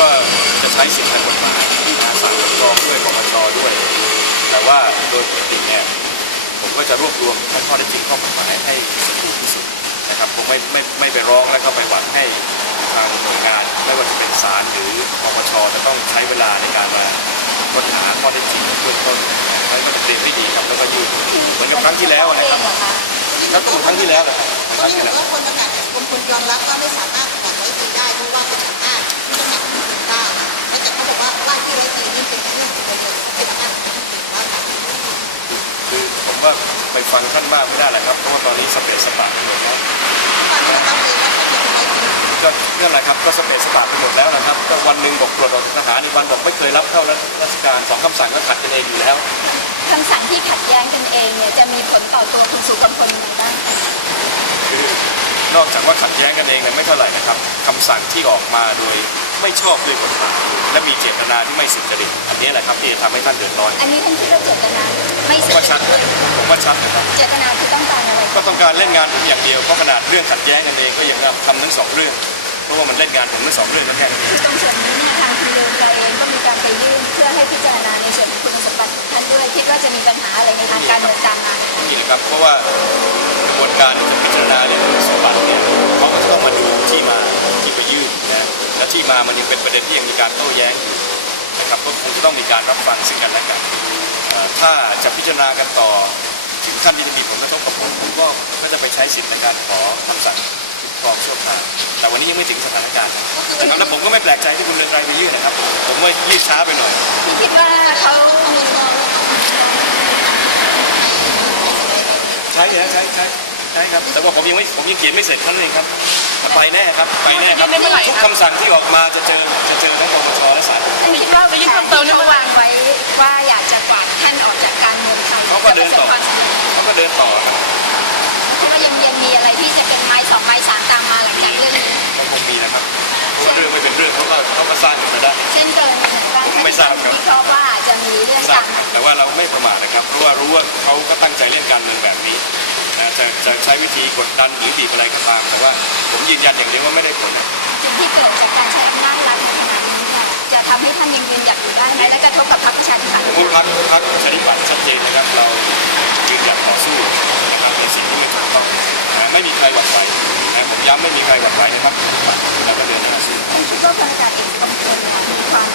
ก็จะใช้สิทธิทางกฎหมายนะสั่งปกครองด้วยปปชด้วย แต่ว่าโดยปกติเนี่ยผมก็จะรวบรวมทั้งข้อได้จริงข้อกฎหมายให้สมบูรณ์ที่สุดนะครับผมไม่ไม่ไม่ไปร้องแล้วก็ไปหวังให้ทางหน่วยงานไม่ว่าจะเป็นศาลหรือปปชจะต้องใช้เวลาในการมาค้นหาข้อได้จริงเบื้องต้นนั่นก็จะเป็นที่ดีครับแล้วก็ยืนเหมือนกับครั้งที่แล้วนะครับครับก็เหมือนครั้งที่แล้วแหละครับคก็รั้งนี่ที่ถืแล้วอว่าคนประกาศคนคนยอมรับว่าไม่สามารถประกาศไว้ตีได้เพราะว่าเป็นอำนาจ ผมว่าไปฟังท่านมากไม่ได้แหละครับเพราะว่าตอนนี้สเปซสปะไปหมดแล้วตอนนี้เราเองว่าเขาจะเป็นไว้ตีก็นั่นแหละครับก็สเปซสปะไปหมดแล้วนะครับก็วันหนึ่งบอกปลดออกจากทหารอีกวันบอกไม่เคยรับเข้าราชการสองคำสั่งก็ขัดกันเองอยู่แล้วคำสั่งที่ขัดแย้งกันเองเนี่ยจะมีผลต่อตัวคุณสุกำพลยังไงบ้างคะคือ นอกจากว่าขัดแย้งกันเองเนี่ยไม่เท่าไหร่นะครับคำสั่งที่ออกมาโดยไม่ชอบด้วยกฎหมายและมีเจตนาที่ไม่สุจริตอันนี้แหละครับที่จะทำให้ท่านเดือดร้อนอันนี้ท่านคิดว่าเจตนาไม่ผมสุว่าชัดจริตผมว่าชัดนะครับเจตนาคือต้องการอะไรก็ต้องการเล่นงานผมอย่างเดียวเพราะขนาดเรื่องขัดแย้งกันเองก็ยังทำทั้งสองเรื่องเพราะว่ามันเล่นงานผมทั้งสองเรื่องก็แค่นั้นเองคือตรงส่วนนี้เนี่ยทางคุณเรืองไกรเองก็มีการไปยื่นเพื่อให้พิจารณาในส่วนของคุณสมบัติของท่านด้วยคิดว่าจะมีปัญหาอะไรในทางการเมืองตามมานี่นะครับเพราะว่า การจะพิจารณาเรื่องคุณสมบัติเนี่ยเขาก็จะต้องมาดูที่มาที่ไปยื่นนะและที่มามันยังเป็นประเด็นที่ยังมีการโต้แย้งอยู่นะครับก็คงจะต้องมีการรับฟังซึ่งกันและกันถ้าจะพิจารณากันต่อถึงขั้นที่จะมีผลกระทบกับผมผมก็ก็จะไปใช้สิทธิ์ในการขอคำสั่งคุ้มครองชั่วคราวแต่วันนี้ยังไม่ถึงสถานการณ์นะครับแล้วผมก็ไม่แปลกใจที่คุณเรืองไกรไปยื่นนะครับ ผมว่ายืดช้าไปหน่อยคิดว่าเขา ใช้นะใช้ใช้ใช้ครับ แต่ว่าผมยังไม่ผมยังเขียนไม่เสร็จเท่านั้นเองครับแต่ไปแน่ครับ ไปแน่ครับยื่นได้เมื่อไหร่ทุกครับคำสั่งที่ออกมาจะเจอจะเจอทั้งปปชและศาลท่านคิดว่าแผนที่เขาวางไว้ว่าอยากจะกวาดท่านออกจากการเมืองไทยเขาก็เดินต่อจะประสบความสำเร็จเขาก็เดินต่อครับเพราะว่ายังยังมีอะไรที่จะเป็นไม้สองไม้สามตามมาหลังจากเรื่องนี้ มันคงมีนะครับเพราะว่าเรื่องไม่เป็นเรื่องเขาก็เขาก็สร้างขึ้นมาได้ เช่นกรณีการผมไม่ทราบครับ วิเคราะห์ว่าอาจจะมีเรื่องทรากาบรครับแต่ว่าเราไม่ประมาทนะครับ เพราะว่ารู้ว่าเขาก็ตั้งใจเล่นการเมืองแบบนี้ นะจะจะใช้วิธีกดดันหรือบีบอะไรก็ตาม แต่ว่าผมยืนยันอย่างเดียวว่าไม่ได้ผลนะสิ่งที่เกิดจากการใช้อำนาจรัฐในขณะนี้เนี่ยจะทำให้ท่านยังยืนหยัดอยู่ได้ไหมและกระทบกับพรรคประชาธิปัตย์พูดพักพักชนิดบัตรชัดเจนนะครับเรายืนหยัดต่อสู้นะครับในสิ่งที่ไม่ถูกต้องนะไม่มีใครหวั่นไหวนะผมย้ำไม่มีใครหวั่นไหวนะครับเราก็เดินหน้าสู้ผมคิดว่าพลอากาศเอกกำพลเนี่ยมีความ